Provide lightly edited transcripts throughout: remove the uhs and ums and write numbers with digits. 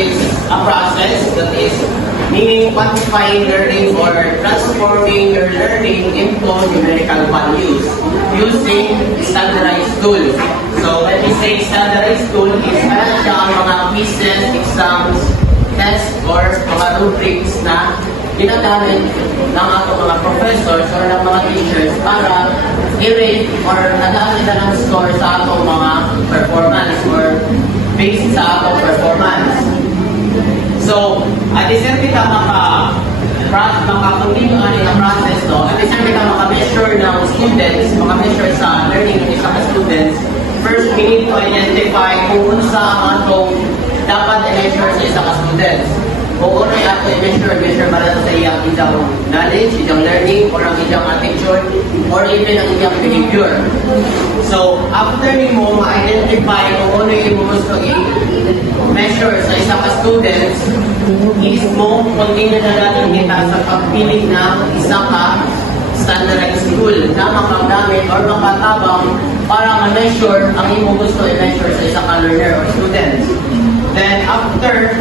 is a process that is meaning quantifying learning or transforming your learning into numerical values using standardized tools. So when we say standardized tool, is siya ang mga quizzes, exams, tests, or mga rubrics na ginagamit ng ating mga professors or ng mga teachers para i-rate or nadaan nila ng score sa atong mga performance or based sa atong performance. So, at the same kita maka-continue ang process, no? At the same kita maka-measure ng students, maka-measure sa learning ng isang students, first, we need to identify kung unsa ang atong dapat i-measure sa isang students. Kung una yung ato i-measure ba na sa iyang knowledge, iyang learning, or ang iyang attitude, or even ang iyang behavior. So, after mo ma-identify kung ano yung gusto i-measure sa isang students, is mo continue na natin kita sa pagpiling ng isang standardized tool na makagamit or makatabang para ma-measure ang imo gusto i-measure sa isang learner or student. Then, after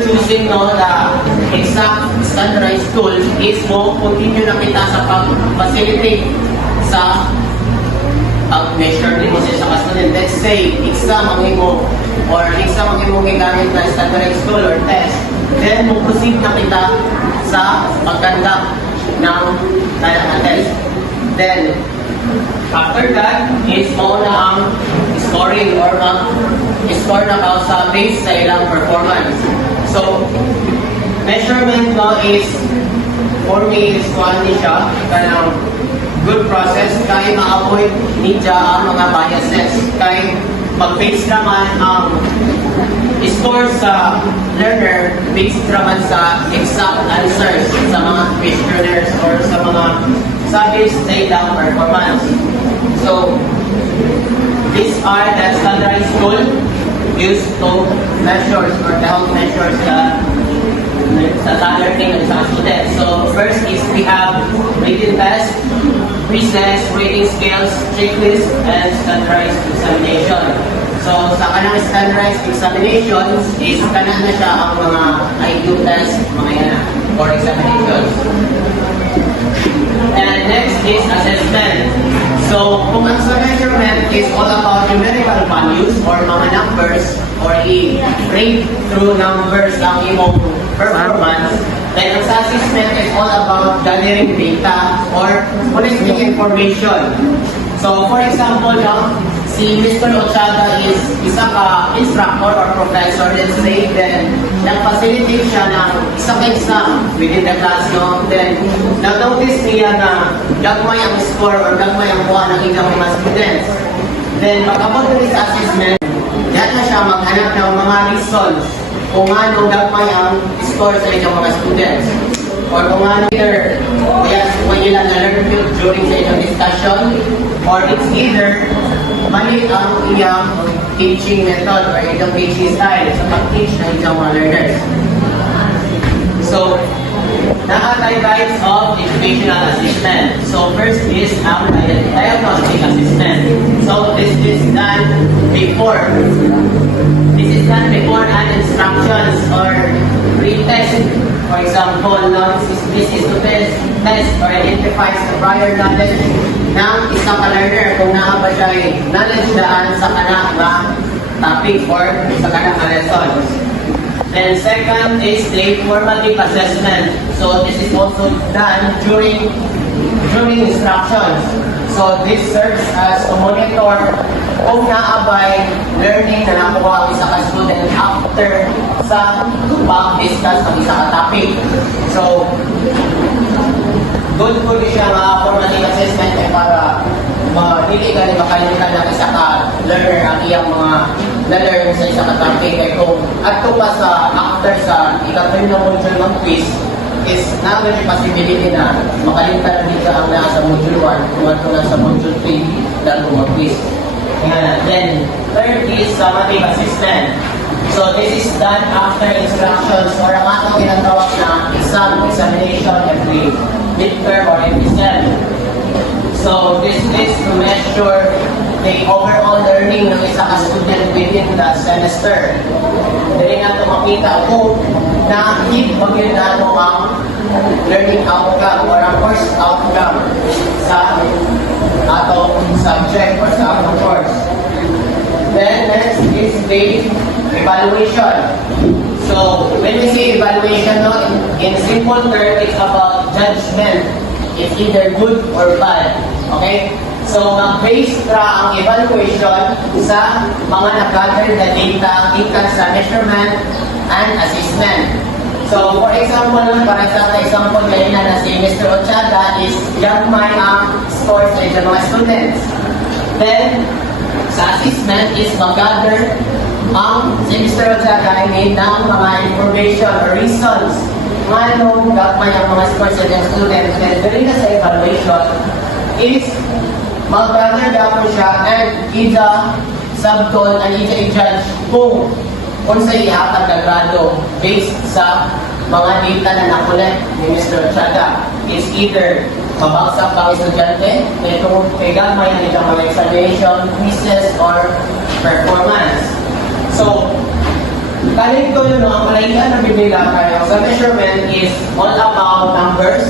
choosing the exact standardized tool, is mo continue na kita sa pag-facilitate sa pag-measure din mo sa isang student. Let's say, exam ang imo or exam ang imo gigamit na standardized tool or test. Then, mo proceed na kita sa pag-conduct ng test. Then, after that, is mo na ang scoring or score na kao sa base sa ilang performance. So, measurement no is, for me, is quality siya, kanang good process, kaya ma-avoid ninja ang mga biases, kaya mag-base naman ang score sa learner based naman sa exact answers sa mga questionnaires or sa mga subjects sa ilang performance. So, these are the standardized tools used to measure or to help measure the learning of some students. So, first is we have written test, quizzes, rating scales, checklist, and standardized examination. So, sa kanang standardized examinations is kana na siya ang mga IQ test, mga yan, or examinations. And next is assessment. So, kung ang sa measurement is all about numerical values or mga numbers or i-rate through numbers ang imong performance, then ang sa assessment is all about gathering data or collecting information. So, for example, si Mr. Ochaga is isa ka instructor or professor, let's say, then nag-facilitate siya ng isang exam within the class, no? Then, nag-notice niya na gagmay ang score or gagmay ang buwan ng inyong mga students. Then, pagkabot sa assessment, yan na siya maghanap ng mga reasons kung ano gagmay ang score sa inyong mga students. Or kung ano either kung ilan na-learn during sa inyong discussion, or it's either mali ang iyang teaching method or iyong teaching style sa pag-teach ng inyong mga learners. So, types of educational assessment. So, first is diagnostic assessment. So, this is done before. This is done before an instructions or pre-test. For example, this is to test or identifies the prior knowledge ng isang learner kung naa ba siya knowledge daan sa kanang topic or sa kanang lessons. Then second is the formative assessment. So this is also done during instructions. So this serves as to monitor kung naabay learning na nakuha ang isa ka student after sa pag-discuss ng isa ka topic. So, good po siya mga formative assessment para dili ka rin makalimutan ng isa ka learner ang iyang mga na-learn sa isa ka topic. Kaya kung ato pa sa after sa ikatuloy na module ng quiz, is na may possibility na makalimutan din ka ang nasa module 1 kung ato na sa module 3 dahil kung mag-quiz. Then, third is summative assessment. So, this is done after instructions or ang atong ginatawag na examination every midterm or every sem. So, this is to measure the overall learning ng isang student within the semester. Then, pwede nga ito makita kung na-hit maganda mo ang learning outcome or ang course outcome sa atong subject or sa atong course. Then next is the evaluation. So when we say evaluation, no, in simple terms, it's about judgment. It's either good or bad. Okay? So mag-base ra ang evaluation sa mga nag-gather na data gikan sa measurement and assessment. So for example, para sa example kanina na si Mr. Ochada is gagmay ang scores sa mga students. Then sa assessment is mag-gather ang si Mr. Ochada ng mga information or reasons ano gagmay ang mga scores sa mga students. Then during sa evaluation is mag-gather daw siya and ida subton and ida i-judge kung sa ihatag na grado based sa mga data na nakulit ni Mr. Ochada. Is either mabagsak ang estudyante, itong gamay na ilang mga examination, quizzes, or performance. So, kalit ko yun, ang malaihan na bibila kayo sa measurement is all about numbers.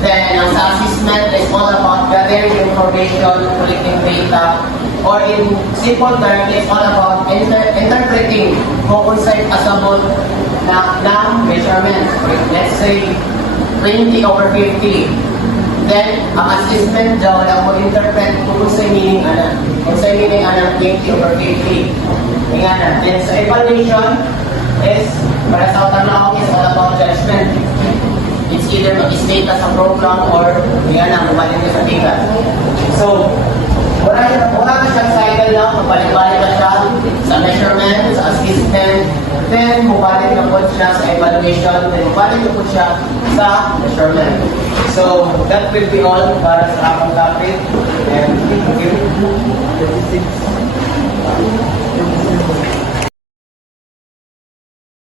Then, ang sa assessment is all about gathering information, collecting data, or in simple terms, it's all about interpreting kung unsay asabot na measurement. Let's say, 20/50. Then, ang assessment daw lang mo interpret kung unsay meaning ana. Kung unsay meaning ana 20/50. Nga na. Then, sa evaluation is, para sa utang is all about judgment. It's either mag-state ka sa program or nga na, mabalik ka sa data. So, wala ka siyang cycle lang, mabalik-balik ka siya sa measurement, sa assessment, then mabalik na po siya sa evaluation, then mabalik na po siya sa measurement. So, that will be all para sa akong topic. And thank you.